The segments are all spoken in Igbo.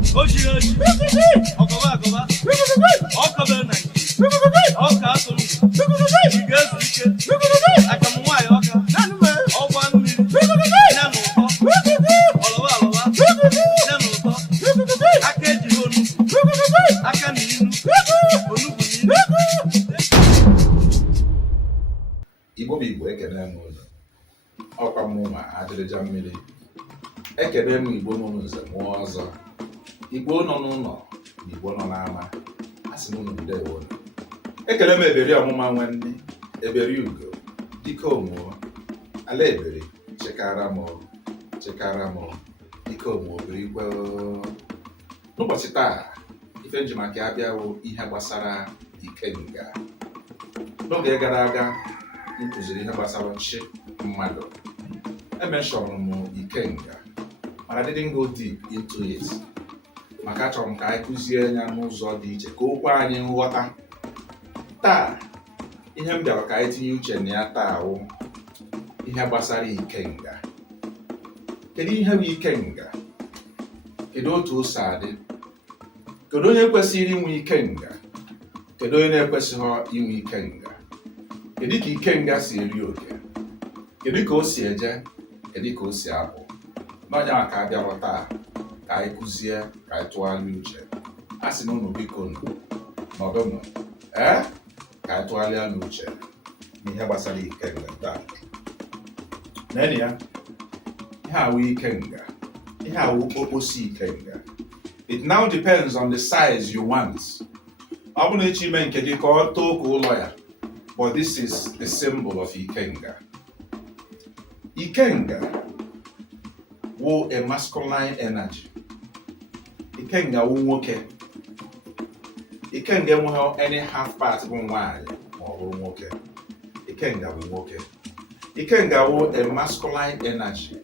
Oshirashi, Okoba, Okoba, Oka, Igazike, Akamwai, Oka, Oban, Nano, Oloa, Nano, Akejonu, Akaninu, Igbo bụ Igbo ekele m ụzọ ọkwa mụnwa ajịrịja mmiri ekele m Igbo nọ n'ụzọ mụọ ọzọ Igbo nọ n'ụlọ na Igbo nọ n'ama asị m unu ndewo ekele m eberi ọmụma nwanne eberi ugo dike omuo ala eberi chekara m dike omuo birikwe n'ụbọchị taa ife njimaka abịawo ihe gbasara Ikenga n'oge gara aga nkụziri ihe gbasara chi mmadụ emenshọrọ m Ikenga mana didn't go deep into it maka achọrọ m ka anyị kụzie ya n'ụzọ dị iche ka okwu anyị nghọta taa ihe m bịara ka anyị tinye uche na ya taa wụ ihe gbasara Ikenga. Kedu ihe bụ Ikenga? Kedu otu o si adị? Kedu onye kwesịrị inwe Ikenga? Kedu onye na-ekwesịghị inwe Ikenga? Kedu ka Ikenga si eri oke? Kedu ka o si eje? Kedu ka o si apụ? N'ọnya maka abịarọ taa ka anyị kụzie ka anyị tụgharịa uche. A sị na unu biko nọdụnụ ka anyị tụgharịa n'uche n'ihe gbasara Ikenga taa. Nene ya, ihe awụ Ikenga, ihe awụ okposi Ikenga. It now depends on the size you want. Ọ bụrụ na echi ime nke gị ka ọ too ka ụlọ ya. But this is the symbol of Ikenga. Ikenga wụ a masculine energy. Ikenga wụ nwoke. Ikenga enweghị any half part bụ nwaanyị ma ọ bụrụ nwoke. Ikenga bụ nwoke. Ikenga wụ a masculine energy,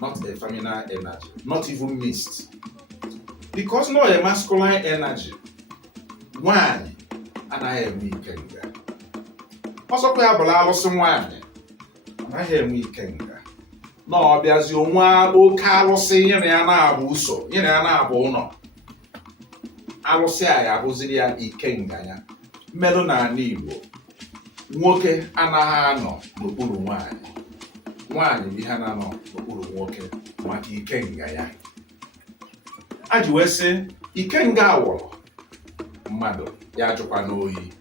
not a feminine energy, not even mixed. Because not a masculine energy, nwaanyị anaghị enwe Ikenga. Ọsọkwa ya bụla alụsị nwaanyị anaghị enwe Ikenga. Na ọ bịazi onwe oke alụsị nyere ya na-abụ ụsọ, nyere ya na-abụ ụlọ. Alụsị a ya abụziri ya Ikenga ya. Mmerụ n'ala Igbo, nwoke anaghị anọ n'okpuru nwaanyị. Nwaanyị bụ ihe na-anọ n'okpuru nwoke maka Ikenga ya. A ji wee sị Ikenga awọrọ mmadụ ya ajụkwa n'oyi.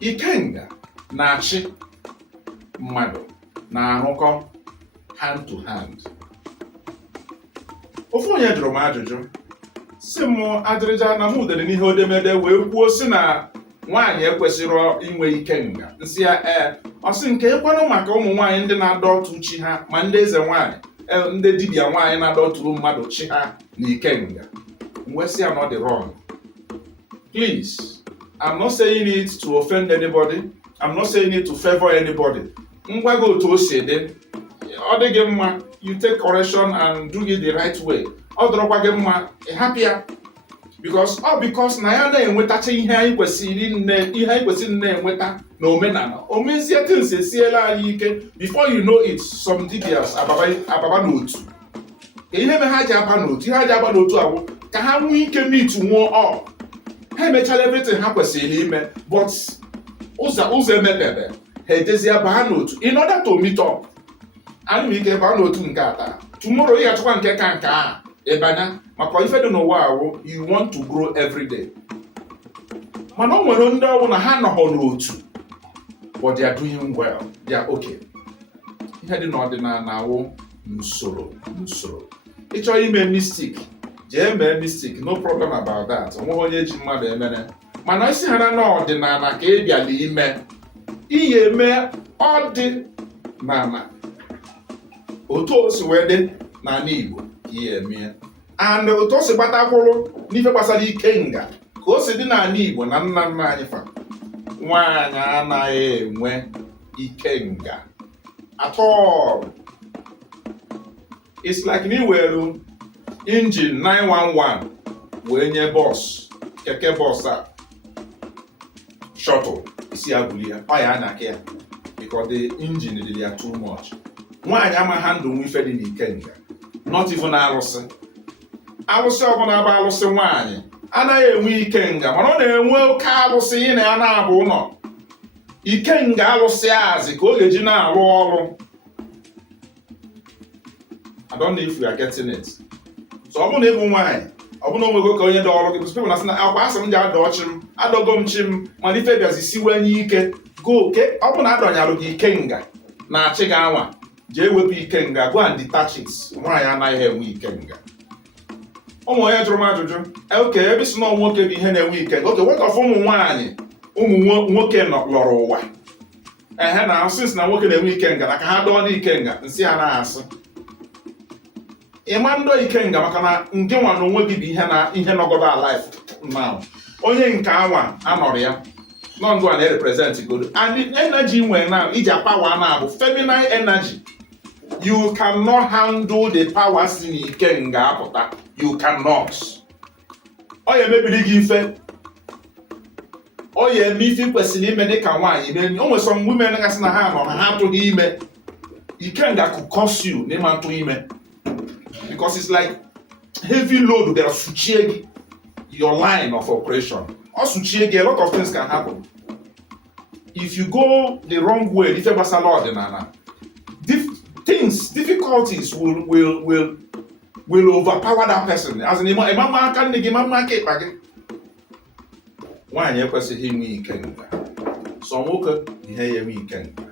Ikenga na-achị mmadụ na-arụkọ hand to hand. Ofu onye jụrụ m ajụjụ sị m adịrịja na m dere n'ihe odemede wee kwuo sị na nwaanyị ekwesịrị inwe Ikenga. Nsị ya ọ sị nke ekwenụ maka ụmụ nwaanyị ndị na-adọtụ chi ha ma ndị eze nwaanyị ndị dibịa nwaanyị na-adọtụrụ mmadụ chi ha na Ikenga. Mgbe sị ya not the wrong. Please, I'm not saying it to offend anybody. I'm not saying it to favor anybody. Ngwa gị otu o si dị, ọ dị gị mma, you take correction and do it the right way. Ọ dọrọkwa gị mma, ị hapụ ya. Because na ya na-enwetacha ihe anyị kwesịrị na-enweta na omenala. Omezie things esiela anyị ike. Before you know it, some dibias ababa n'otu. Ihe me ha ji aba n'otu, ihe ha ji aba n'otu ahụ ka ha nwee ike meet nwụọ ọ. Ha emechala everything ha kwesịrị ime, but ụzọ emepebe ha ejezie baa n'otu in order to meet up. Anyị m ike baa n'otu nke ata. Tomorrow ị ga-achọkwa nke ka nke a ịbanya maka ife dị n'ụwa ahụ you want to grow every day. Mana o nwere ndị ọbụ na ha nọhọ n'otu but they are doing well, they are okay. Ihe dị n'ọdịnala awụ n'usoro. Ị chọọ ime mystic, jee mee mystic, no problem about that. Onweghị onye ji mmadụ emere. Mana isi ha na n'ọdịnala ka ị bịala ime, ihe eme ọdịnala otu o si wee dị n'ala Igbo ka ihe eme. And otu o si gbatakwụrụ n'ife gbasara Ikenga ka o si dị n'ala Igbo na nna nna anyị fa. Nwaanyị anaghị enwe Ikenga at all. It's like na iwere engine 911 wee nye bọs, keke bọs a shuttle isi abụli ya, ọ ya anya ya because the engine did ya too much. Nwaanyị ama handle nwe ife dị n'Ikenga, not even arụsị. alụsị ọbụla bụ alụsị nwaanyị anaghị enwe ikenga, mana ọ na-enwe oke alụsị ị na ya na-abụ ụlọ. Ikenga alụsị azị ka ọ ga-eji na-arụ ọrụ. I don't know if we are getting it. So ọ bụrụ na ịbụ nwaanyị, ọ bụrụ na o nwego ka onye dị ọrụ gị, bụ people na-asị na akwa asị m ji adọ ọchị m, adọgo m chi m, mana ife bịazi siwenye ike go ke. Ọ bụrụ na adọnyalụ gị ikenga na-achị gị anwa, jee wepụ ikenga, go and detach it. Nwaanyị anaghị enwe ikenga. Ụmụ onye jụrụ m ajụjụ, oke ebe si na nwoke bụ ihe na-enwe ikenga, oke what of ụmụ nwaanyị ụmụ nwoke lọrọ ụwa? Ehe na since na nwoke na-enwe ikenga na ka ha dọọ n'ikenga, nsị ha na-asị ịma ndọ ikenga maka na nke nwa na onwe gị bụ ihe nọgodo alive now. Onye nke anwa anọrọ ya nọ ndụ a na-represent godo, and energy nwere na iji power na bụ feminine energy. You cannot handle the power si n'ikenga apụta. You cannot. Ọ ya emebiri gị ife. Ọ ya eme ife kwesịrị ime dịka nwaanyị ime. O nwere some women gasị na ha nọ na ha atụghị ime. Ikenga could cause you n'ịma ntụ ime. Because it's like heavy load bịara suchie gị your line of operation. Ọ suchie gị, a lot of things can happen. If you go the wrong way, ife gbasara ọdịnala, difficulties will overpower that person. As in, ịma aka nne gị, ịma aka ịkpa gị. Nwaanyị ekwesịghị inwe ikenga. So nwoke ihe ya enwe ikenga.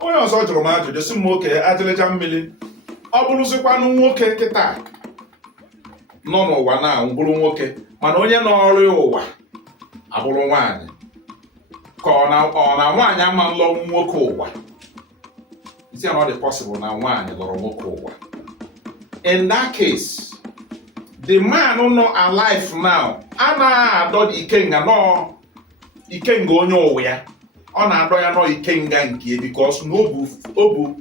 Onye ọzọ jụrụ m ajụjụ sị m nwoke adịlịja mmiri. Ọ bụrụzikwanụ nwoke kịta nọ n'ụwa na bụrụ nwoke, mana onye n'ọrụ ụwa abụrụ nwaanyị, ka ọ na nwaanyị ama lụọ nwoke ụwa. Is it not possible na nwaanyị lụrụ nwoke ụwa? In that case, the man nọ alive now anaghị adọ ikenga nọ ikenga onye ụwa ya. Ọ na-adọ ya nọ ikenga nke because na o bu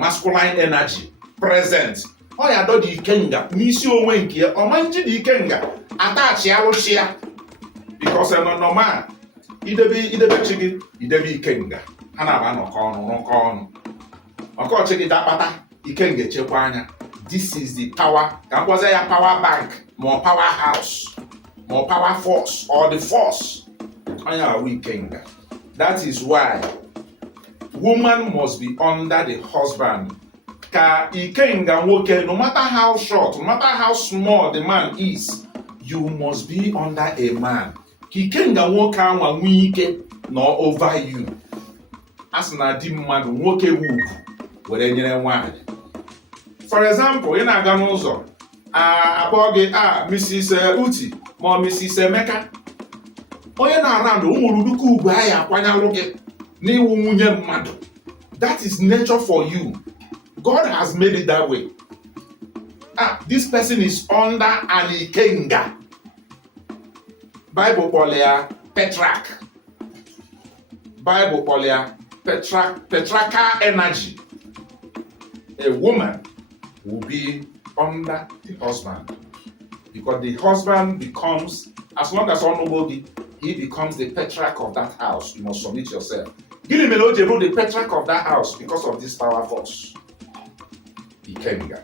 masculine energy present. Ọ ya adọ dị ikenga n'isi onwe nke ya. Ọ ma nji dị ikenga atachi alụchi ya because normal idebe chi gị idebe ikenga, ha na-aba nọkọ ọnụ ọkọchị gị dakpata ikenga echekwa anya. This is the power, ka mkpọza ya power bank ma power house ma power force or the force. Onye ahụ ikenga. That is why woman must be under the husband. Ka ikenga nwoke, no matter how short, no matter how small the man is, you must be under a man. Ka ikenga nwoke anwa nwee ike nọ over you. Asị na di mmadụ nwoke ugwu were nyere nwaanyị. For example, ị na-aga n'ụzọ, akpọ gị Mrs. Uti ma Mrs. Emeka. Onye na-arandụ ụmụrụduka ugwu ahụ akwanyalụ gị n'iwu nwunye mmadụ. That is nature for you. God has made it that way. This person is under an ikenga. Bible kpọrọ ya Petrak. Bible kpọrọ ya Petraka energy. A woman will be under the husband because the husband becomes, as long as nobody, he becomes the Petrak of that house. You must submit yourself. Gịnị mere o ji bụrụ the Petrak of that house? Because of this power force. Ikenga.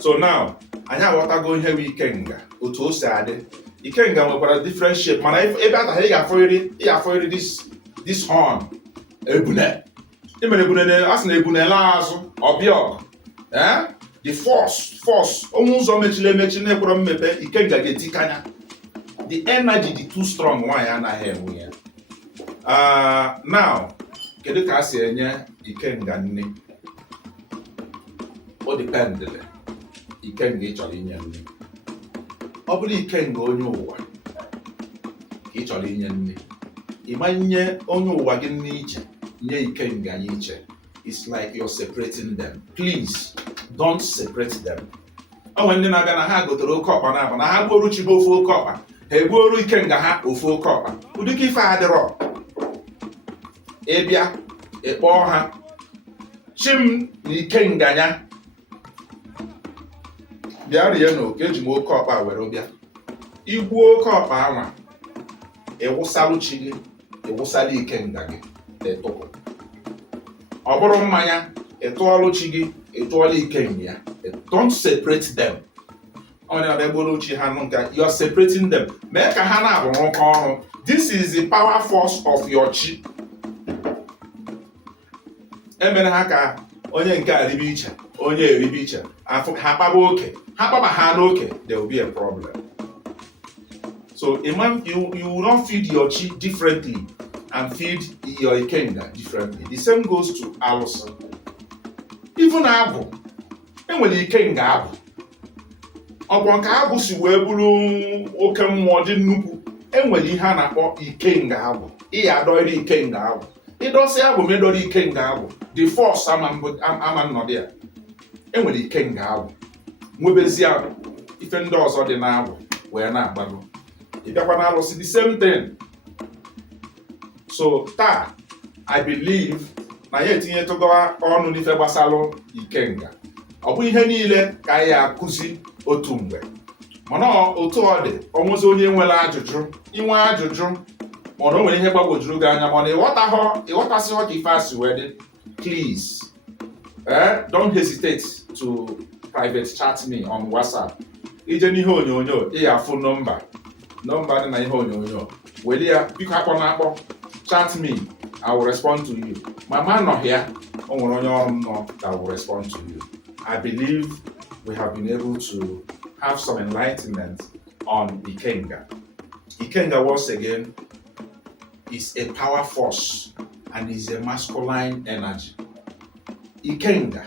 So now, anyị aghọtago ihe bụ ikenga, otu o si adị. Ikenga nwekwara different shape, mana ebe ataha ị ga-afọrịrị this horn. Ebune. Imere ebune, asị na ebune la azụ, ọbịa. The force, onwe ụzọ mechiri emechi na-ekwere mmepe, ikenga ga-etikanya. The energy dị too strong, nwaanyị anaghị enwe ya. Now, kedu ka a si enye ikenga nne? O dependele ikenga ị chọrọ inye nne. Ọ bụrụ ikenga onye ụwa ka ị chọrọ inye nne, ịma nye onye ụwa gị nne iche, nye ikenga ya iche. It's like you're separating them. Please, don't separate them. O nwere ndị na-abịa na ha gotere oke ọkpa na-abụ na ha gbuoru chi bụ ofe oke ọkpa, ha egbuoru ikenga ha ofe oke ọkpa. Ụdịka ife adịrọ. Ịbịa ịkpọọ ha chim na ikenga ya bịa rie n'oke, eji m oke ọkpa were bịa. Igbuo oke ọkpa anwa, ịwụsalụ chi gị, ịwụsalụ ikenga gị na-etụpụ. Ọ bụrụ mmanya, ịtụọlụ chi gị, ịtụọlụ ikenga ya. Don't separate them. You're separating them. This is the power force of your chi. Emere ha ka onye nke a ribe iche, onye eribe iche, ha kpaba oke, ha kpaba ha n'oke, there will be a problem. So you will not feed your chi differently and feed your Ikenga differently. The same goes to alụsị. Even agwụ, enwere Ikenga agwụ. Ọgwụ nke agwụ si wee bụrụ oke mmụọ dị nnukwu, enwere ihe a na-akpọ Ikenga agwụ. Ịya adọrọ Ikenga agwụ. Ịdọsị agwụ ma ịdọrọ Ikenga agwụ. The force ama nnọdụ ya. Enwere Ikenga agwụ. Nwebezie ife ndị ọzọ dị n'agwụ wee na-agbago. Ị bịakwa na alụsị the same thing. So taa, I believe na ya etinyetụgo ọnụ n'ife gbasalụ Ikenga. Ọ bụ ihe niile ka anyị akụzi otu mgbe. Mana otu ọ dị, onwezi onye nwere ajụjụ, inwe ajụjụ, mana o nwere ihe gbagwojuru gị anya, mana ịghọtasịghọ ka ife asị wee dị, please, don't hesitate to private chat me on WhatsApp. Ije n'ihe onyonyo, ịyafụ nọmba dị na ihe onyonyo. Weli ya, biko akpọ na-akpọ, chat me, I will respond to you. Mama nọ here, o nwere onye ọrụ m nọ that will respond to you. I believe we have been able to have some enlightenment on Ikenga. Ikenga, once again, is a power force and is a masculine energy. Ikenga,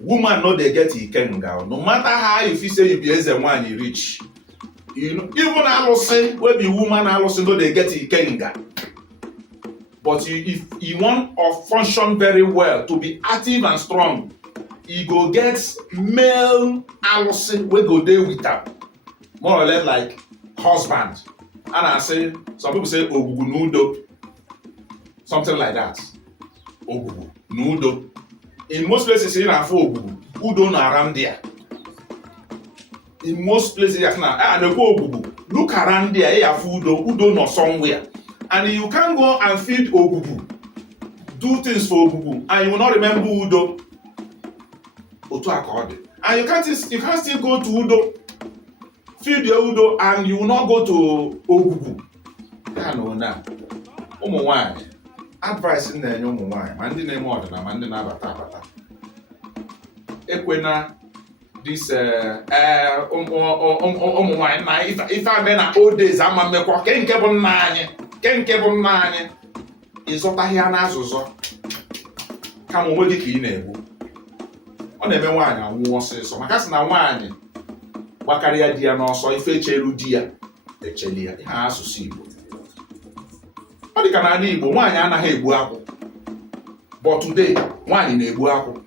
woman no dey get Ikenga. No matter how if you say you be eze nwanyị rich, you know, even alụsị wey be woman alụsị no dey get Ikenga. But if you want to function very well, to be active and strong, you go get male alụsị wey go dey with am, more or less like husband. And I say, some people say ogugu n'udo, something like that. Ogugu n'udo. In most places, you na afọ ogugu, udo na around there. In most places, you na ogugu. Look around there, you have udo no somewhere. And you can't go and feed ogugu, do things for ogugu, and you will not remember udo. Otu akọdị. And you can't still go to udo, feed your udo, and you will not go to ogugu. Ya na ona. Ụmụ nwanyị, advice m na-enye ụmụ nwanyị, ma ndị na-eme ọdịna ma ndị na-abata abata. Ekwena this ụmụ nwanyị na ife ame na old days ama mmekwa nke bụ nna anyị. Nke bụ nna anyị, ịzọtaghị ya n'azụzọ kama onwe gị ka ị na-egbu. Ọ na-eme nwaanyị anwụ ọsịsọ maka sị na nwaanyị gbakarịa di ya n'ọsọ, ife echeru di ya echeli ya. Ihe asụsụ Igbo. Ọ dị ka n'ala Igbo, nwaanyị anaghị egbu akwụ, but today nwaanyị na-egbu akwụ.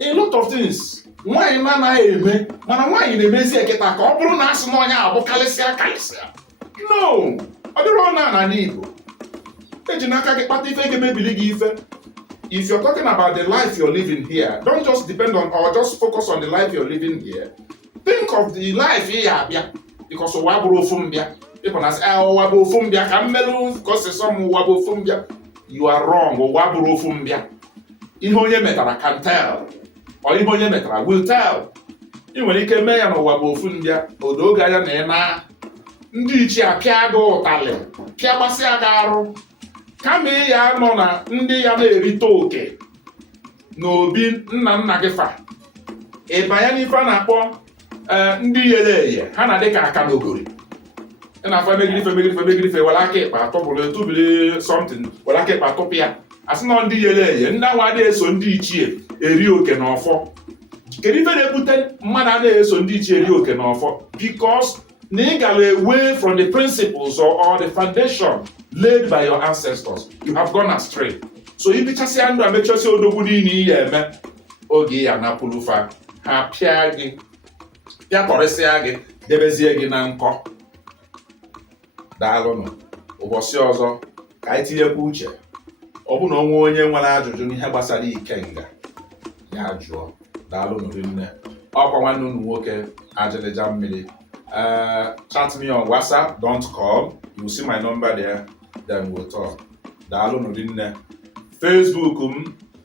A lot of things nwaanyị na-anaghị eme, mana nwaanyị na-emezi eketa ka ọ bụrụ na asị na onye abụ kalịsịa. No, ọ dịrọ na n'ala Igbo. Eji n'aka gị kpata ife ga-emebili gị ife. If you're talking about the life you're living here, don't just depend on or just focus on the life you're living here. Think of the life here abịa, because ụwa bụrụ ofu mbịa. People na say, ụwa bụ ofu mbịa ka mmelụ because some ụwa bụ ofu mbịa. You are wrong. Ụwa bụrụ ofu mbịa. Ihe onye metara can tell, or ihe onye metara will tell. Ị nwere ike mee ya na ụwa bụ ofu mbịa, oge anya na ị na ndị ichie apịa gị ụtalị, pịa gbasịa gị arụ. Kama ya nọ na ndị ya na-erite oke n'obi nna gị fa, ịbanya n'ife a na-akpọ ndị yere eye, ha na dịka aka n'ogori. Ị na-afa megirife were aka ịkpa tụbili something, were aka ịkpa tụpụ ya. Asị na ndị yere eye, ndị anwa adịghị eso ndị ichie eri oke n'ọfọ. Kedu ife na-ebute mmadụ a na-eso ndị ichie eri oke n'ọfọ? Because na ị gara away from the principles or the foundation laid by your ancestors. You have gone astray. So ibichasịa ndụ amechasị odogwu niile ihe eme, oge ya napụlụfa, ha pịa gị, pịakọrịsịa gị, debezie gị na nkọ. Daalụnụ. Ụbọchị ọzọ ka anyị tinyekwa uche. Ọ bụ na onwe onye nwere ajụjụ n'ihe gbasara Ikenga, ya jụọ. Daalụnụ rinne. Ọkwa nwanne unu nwoke Ajịlịja Mmiri. Chat me on WhatsApp, don't call. You will see my number there, then we'll talk. Daalụnụ rinne. Facebook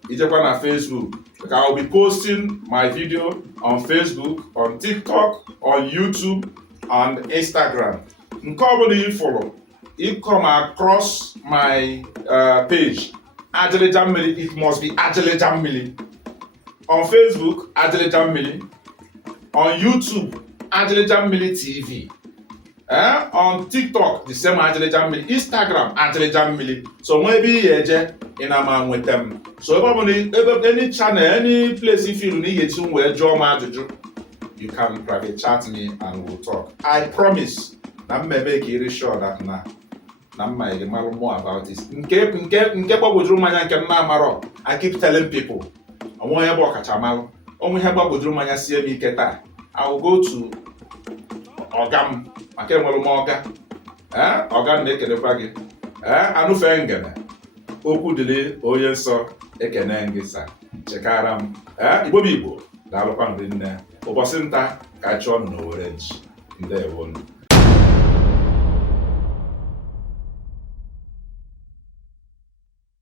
ijekwa na Facebook. I will be posting my video on Facebook, on TikTok, on YouTube, and Instagram. Nke ọbụla ị follow, you come across my page, Ajịlịja Mmiri, it must be Ajịlịja Mmiri. On Facebook, Ajịlịja Mmiri. On YouTube, Ajịlịja Mmiri TV. On TikTok, the same Ajịlịja Mmiri. Instagram, Ajịlịja Mmiri. So maybe eje in ama with them. So any channel, any place you feel need to where draw my juju, you can private chat me and we'll talk. I promise. Na mmebe ka iri sure that na mma ị marụ more about this. Nke gbagwojuru mmanya nke m na-amarọ. I keep telling people. Onwe ihe bụ ọkachamara. Onwe ihe gbagwojuru mmanya sie m ike taa. I will go to ọga m maka enwere m ọga. Ọga na-ekelekwa gị. Anụfe ngene. Okwu dịrị onye nsọ ekene gị sa. Chekara m. Igbo bụ Igbo. Daalụkwa nri nne. Ụbọchị nta ka chọọ m n'Owerre ji. Ndewo.